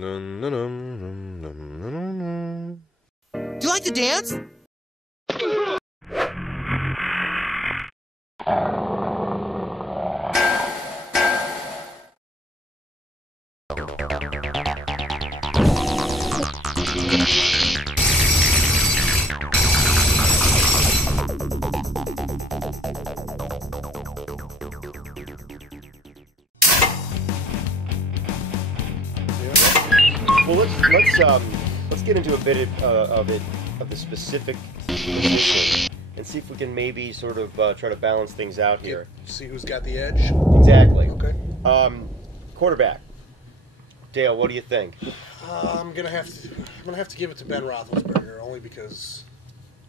Do you like to dance? Well, let's get into a bit of the specific position and see if we can maybe sort of try to balance things out here. See who's got the edge. Exactly. Okay. Quarterback. Dale, what do you think? I'm gonna have to give it to Ben Roethlisberger only because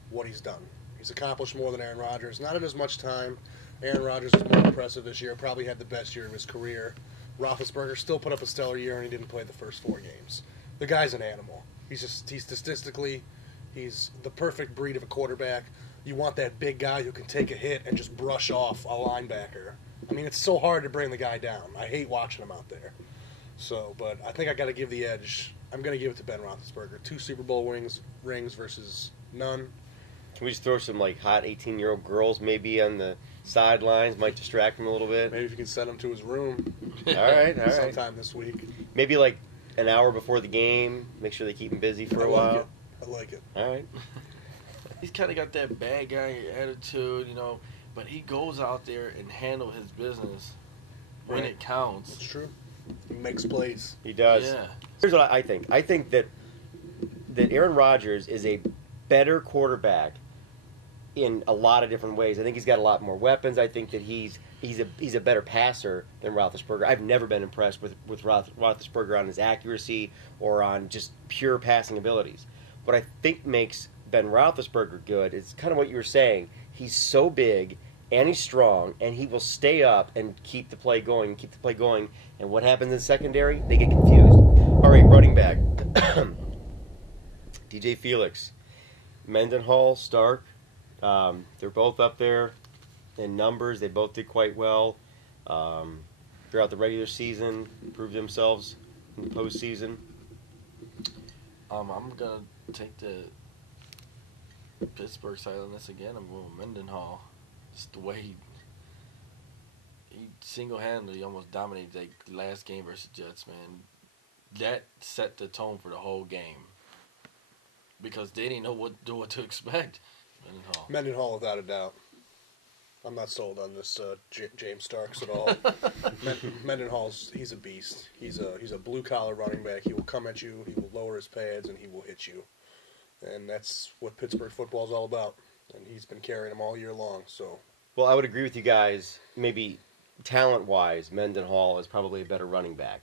what he's done. He's accomplished more than Aaron Rodgers. Not in as much time. Aaron Rodgers was more impressive this year. Probably had the best year of his career. Roethlisberger still put up a stellar year, and he didn't play the first 4 games. The guy's an animal. He's statistically, he's the perfect breed of a quarterback. You want that big guy who can take a hit and just brush off a linebacker. I mean, it's so hard to bring the guy down. I hate watching him out there. So, but I think I got to give the edge. I'm going to give it to Ben Roethlisberger. 2 Super Bowl rings versus none. Can we just throw some like hot 18-year-old girls maybe on the sidelines? Might distract him a little bit. Maybe if you can send him to his room. All right. Sometime this week. Maybe like an hour before the game. Make sure they keep him busy for a while. I like it. All right. He's kind of got that bad guy attitude, you know, but he goes out there and handles his business when it counts. It's true. He makes plays. He does. Yeah. Here's what I think. I think that Aaron Rodgers is a better quarterback in a lot of different ways. I think he's got a lot more weapons. I think that he's a better passer than Roethlisberger. I've never been impressed with Roethlisberger on his accuracy or on just pure passing abilities. What I think makes Ben Roethlisberger good is kind of what you were saying. He's so big and he's strong, and he will stay up and keep the play going. And what happens in secondary? They get confused. All right, running back. DJ Felix, Mendenhall, Stark. They're both up there in numbers. They both did quite well throughout the regular season, proved themselves in the postseason. I'm going to take the Pittsburgh side on this again. I'm going with Mendenhall. Just the way he single-handedly almost dominated that last game versus Jets, man. That set the tone for the whole game because they didn't know what to expect. Mendenhall, without a doubt. I'm not sold on this James Starks at all. Mendenhall's a beast. He's a blue-collar running back. He will come at you, he will lower his pads, and he will hit you. And that's what Pittsburgh football is all about. And he's been carrying them all year long. So, well, I would agree with you guys. Maybe talent-wise, Mendenhall is probably a better running back.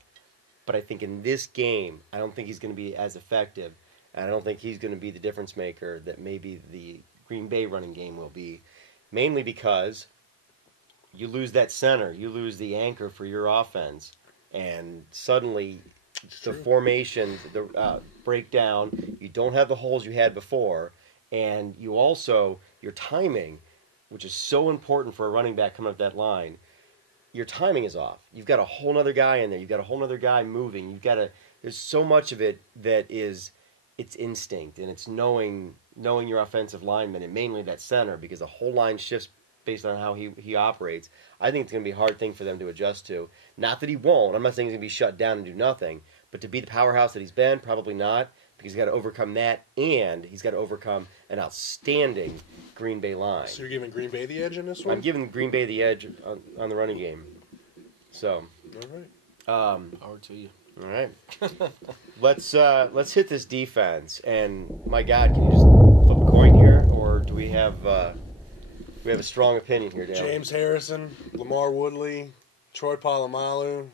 But I think in this game, I don't think he's going to be as effective. And I don't think he's going to be the difference maker that maybe the Green Bay running game will be. Mainly because you lose that center. You lose the anchor for your offense. And suddenly the formation, the breakdown, you don't have the holes you had before. And you also, your timing, which is so important for a running back coming up that line, your timing is off. You've got a whole other guy in there. You've got a whole other guy moving. There's so much of it that is, it's instinct, and it's knowing your offensive lineman, and mainly that center, because the whole line shifts based on how he operates. I think it's going to be a hard thing for them to adjust to. Not that he won't. I'm not saying he's going to be shut down and do nothing, but to be the powerhouse that he's been, probably not, because he's got to overcome that, and he's got to overcome an outstanding Green Bay line. So you're giving Green Bay the edge in this one? I'm giving Green Bay the edge on the running game. So, all right. Power to you. All right. Let's hit this defense. And my God, can you just flip a coin here, or do we have a strong opinion here, Dan? James Harrison, Lamar Woodley, Troy Polamalu.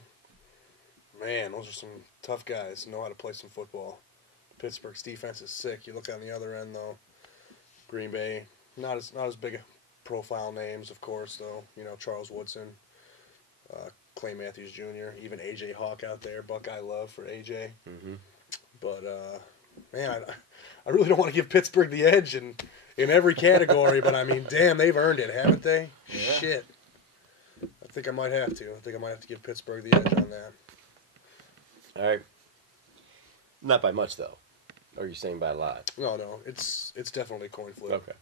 Man, those are some tough guys who know how to play some football. Pittsburgh's defense is sick. You look on the other end, though. Green Bay, not as big a profile names, of course, though. You know, Charles Woodson, Clay Matthews Jr., even A.J. Hawk out there. Buckeye love for A.J. Mm-hmm. But, man, I really don't want to give Pittsburgh the edge in every category, but, I mean, damn, they've earned it, haven't they? Yeah. Shit. I think I might have to. I think I might have to give Pittsburgh the edge on that. All right. Not by much, though. Or are you saying by a lot? No, it's definitely a coin flip. Okay.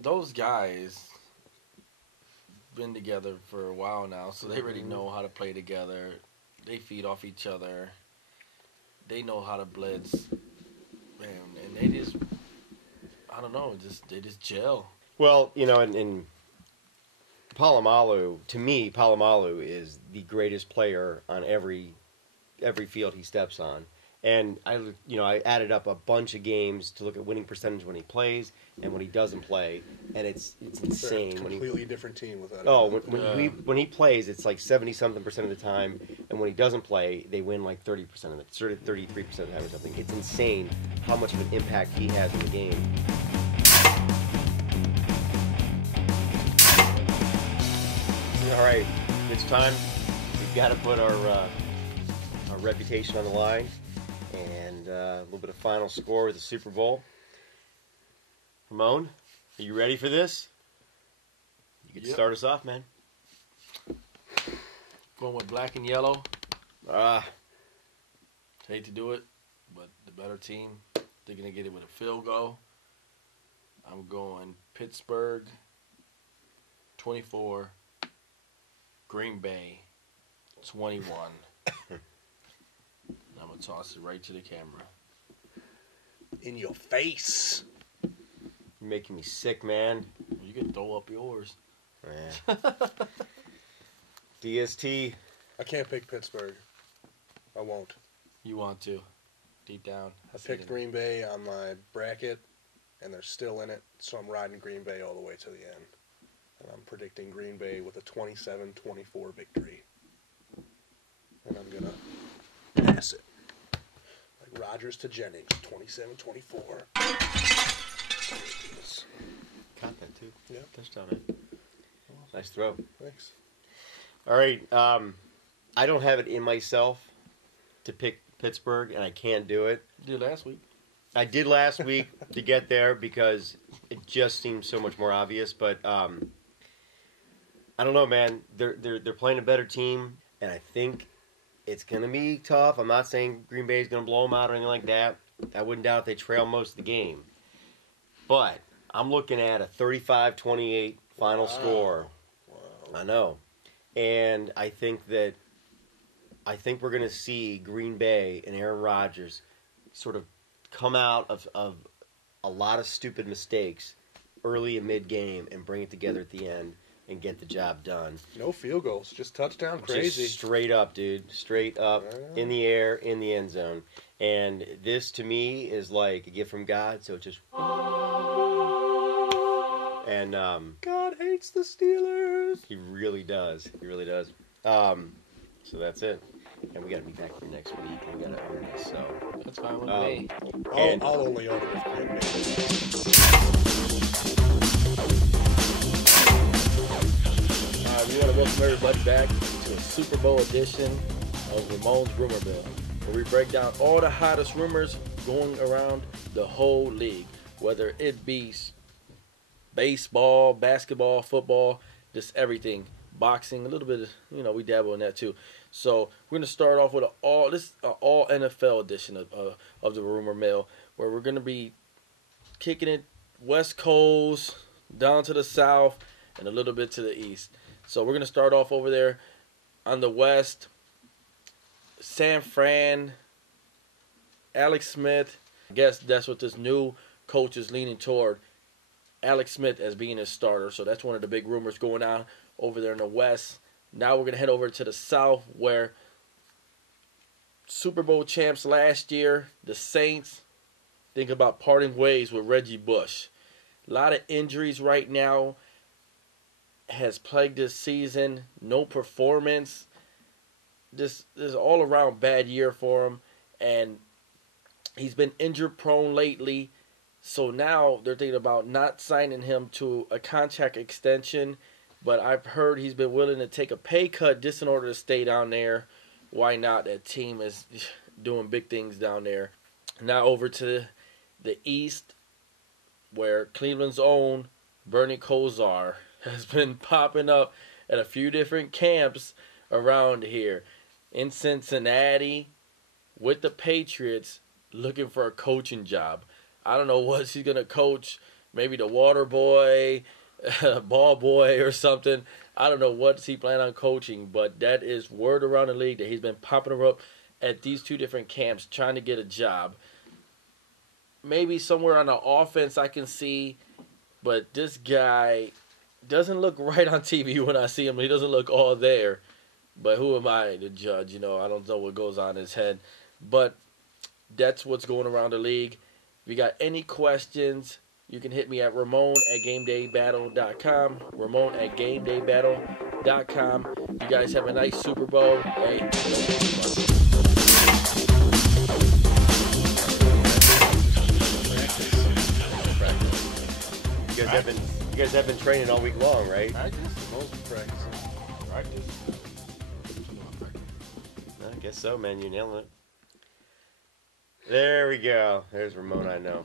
Those guys been together for a while now, so they already know how to play together. They feed off each other. They know how to blitz. Man, and they just, I don't know, they just gel. Well, you know, and Palomalu, to me, Palomalu is the greatest player on every field he steps on. And I added up a bunch of games to look at winning percentage when he plays and when he doesn't play, and it's insane. They're a completely different team with that. Oh, when he plays, it's like 70-something% of the time, and when he doesn't play, they win like 30% of it, 33% of the time or something. It's insane how much of an impact he has in the game. All right, it's time. We've got to put our reputation on the line. And a little bit of final score with the Super Bowl. Ramon, are you ready for this? You can start us off, man. Going with black and yellow. Ah, Hate to do it, but the better team, they're going to get it with a field goal. I'm going Pittsburgh 24, Green Bay 21. I'm going to toss it right to the camera. In your face. you're making me sick, man. You can throw up yours. Man. DST. I can't pick Pittsburgh. I won't. You want to. Deep down. I picked Green Bay on my bracket, and they're still in it, so I'm riding Green Bay all the way to the end. And I'm predicting Green Bay with a 27-24 victory. And I'm going to pass it. Like Rodgers to Jennings, 27-24. Caught that, too. Yeah. Touchdown it. Nice throw. Thanks. All right. I don't have it in myself to pick Pittsburgh, and I can't do it. You did last week. I did last week to get there because it just seems so much more obvious. But I don't know, man. They're playing a better team, and I think it's gonna be tough. I'm not saying Green Bay is gonna blow them out or anything like that. I wouldn't doubt if they trail most of the game. But I'm looking at a 35-28 final score. Wow. I know, and I think we're gonna see Green Bay and Aaron Rodgers sort of come out of a lot of stupid mistakes early and mid-game and bring it together at the end and get the job done. No field goals, just touchdown crazy. Just straight up, dude. Straight up, in the air, in the end zone. And this, to me, is like a gift from God, so it just... And, God hates the Steelers. he really does. He really does. So that's it. And we got to be back here next week. We got to earn this, so... That's fine with me. I'll only own it with Green Bay. We want to welcome everybody back to a Super Bowl edition of Ramon's Rumor Mill, where we break down all the hottest rumors going around the whole league, whether it be baseball, basketball, football, just everything, boxing, a little bit of, we dabble in that too. So we're going to start off with an all NFL edition of the Rumor Mill, where we're going to be kicking it West Coast, down to the South, and a little bit to the East. So we're going to start off over there on the West. San Fran, Alex Smith. I guess that's what this new coach is leaning toward. Alex Smith as being his starter. So that's one of the big rumors going on over there in the West. Now we're going to head over to the South, where Super Bowl champs last year, the Saints, think about parting ways with Reggie Bush. A lot of injuries right now has plagued this season. No performance. This is all around bad year for him, and he's been injury prone lately. So now they're thinking about not signing him to a contract extension, but I've heard he's been willing to take a pay cut just in order to stay down there. Why not? That team is doing big things down there. Now over to the East, where Cleveland's own Bernie Kosar has been popping up at a few different camps around here. In Cincinnati, with the Patriots looking for a coaching job. I don't know what he's going to coach, maybe the water boy, ball boy or something. I don't know what he planning on coaching, but that is word around the league that he's been popping her up at these two different camps trying to get a job. Maybe somewhere on the offense I can see, but this guy doesn't look right on TV when I see him. He doesn't look all there. But who am I to judge? You know, I don't know what goes on in his head. But that's what's going around the league. If you got any questions, you can hit me at Ramon@GameDayBattle.com. Ramon@GameDayBattle.com. You guys have a nice Super Bowl. Hey. You guys have been training all week long, right? Most practicing. I guess so, man. You're nailing it. There we go. There's Ramon, I know.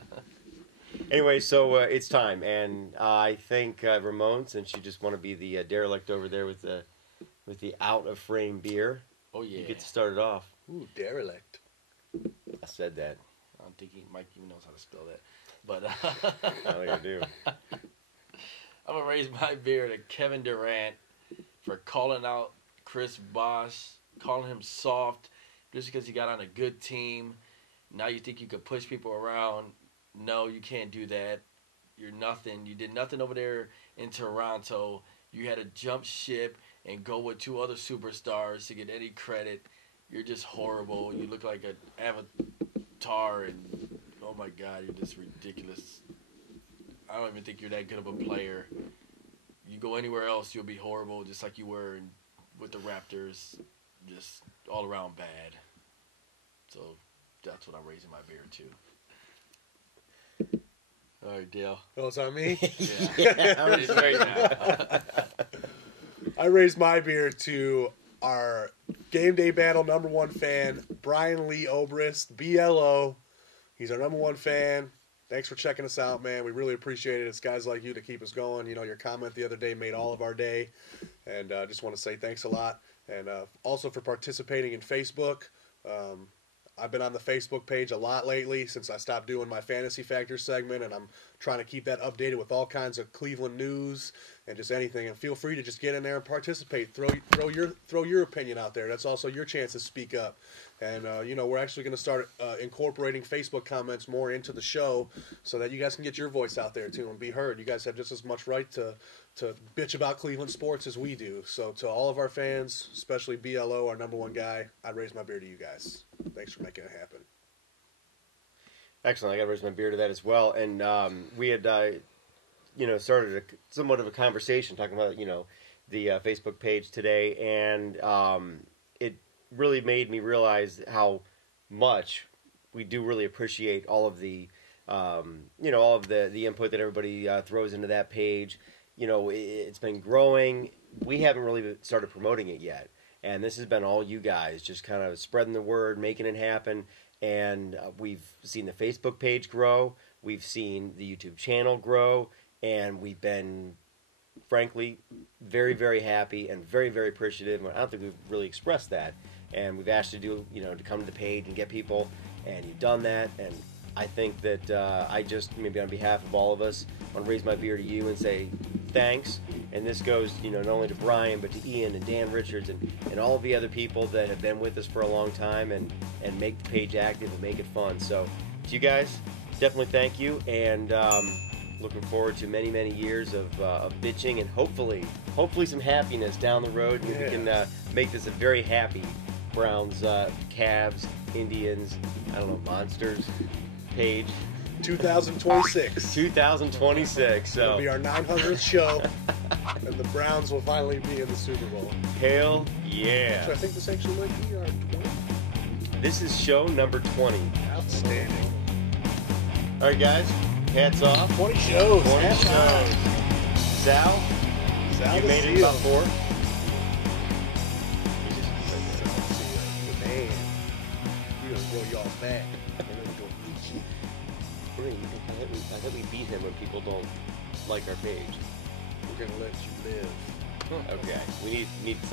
Anyway, so it's time, and I think Ramon, since you just want to be the derelict over there with the out of frame beer, Oh yeah. you get to start it off. Ooh, derelict. I said that. I don't think Mike even knows how to spell that. But I think I do. I'm going to raise my beer to Kevin Durant for calling out Chris Bosh, calling him soft just because he got on a good team. Now you think you could push people around. No, you can't do that. You're nothing. You did nothing over there in Toronto. You had to jump ship and go with two other superstars to get any credit. You're just horrible. You look like an avatar, and oh my God, you're just ridiculous. I don't even think you're that good of a player. You go anywhere else, you'll be horrible, just like you were with the Raptors. Just all around bad. So that's what I'm raising my beer to. All right, Dale. Oh, it's on me? Yeah. I'm just right now. I raised my beer to our Game Day Battle #1 fan, Brian Lee Obrist, BLO. He's our #1 fan. Thanks for checking us out, man. We really appreciate it. It's guys like you to keep us going. You know, your comment the other day made all of our day. And I just want to say thanks a lot. And also for participating in Facebook. I've been on the Facebook page a lot lately since I stopped doing my Fantasy Factor segment, and I'm trying to keep that updated with all kinds of Cleveland news and just anything. And feel free to just get in there and participate. Throw your opinion out there. That's also your chance to speak up. And you know, we're actually going to start incorporating Facebook comments more into the show so that you guys can get your voice out there too and be heard. You guys have just as much right to bitch about Cleveland sports as we do. So to all of our fans, especially BLO, our #1 guy, I raise my beer to you guys. Thanks for making it happen. Excellent. I got to raise my beer to that as well. And we had, started somewhat of a conversation talking about, the Facebook page today, and it really made me realize how much we do really appreciate all of the, all of the input that everybody throws into that page. You know, it's been growing. We haven't really started promoting it yet. And this has been all you guys just kind of spreading the word, making it happen. And we've seen the Facebook page grow. We've seen the YouTube channel grow. And we've been, frankly, very, very happy and very, very appreciative. I don't think we've really expressed that. And we've asked you to come to the page and get people. And you've done that. And I think that I just, maybe on behalf of all of us, want to raise my beer to you and say thanks. And this goes, not only to Brian, but to Ian and Dan Richards and all of the other people that have been with us for a long time and make the page active and make it fun. So to you guys, definitely thank you. And looking forward to many, many years of bitching and hopefully some happiness down the road. And we can make this a very happy Browns, Cavs, Indians, Monsters page. 2026. 2026. So it'll be our 900th show, and the Browns will finally be in the Super Bowl. Hell yeah! So I think this actually might be our 20th. This is show number 20. Outstanding. All right, guys. Hats off. 20 shows. 20 shows. Sal, you made it about 4. Man, we're gonna blow y'all back. I hope we beat him when people don't like our page. We're gonna let you live. Okay. We need some.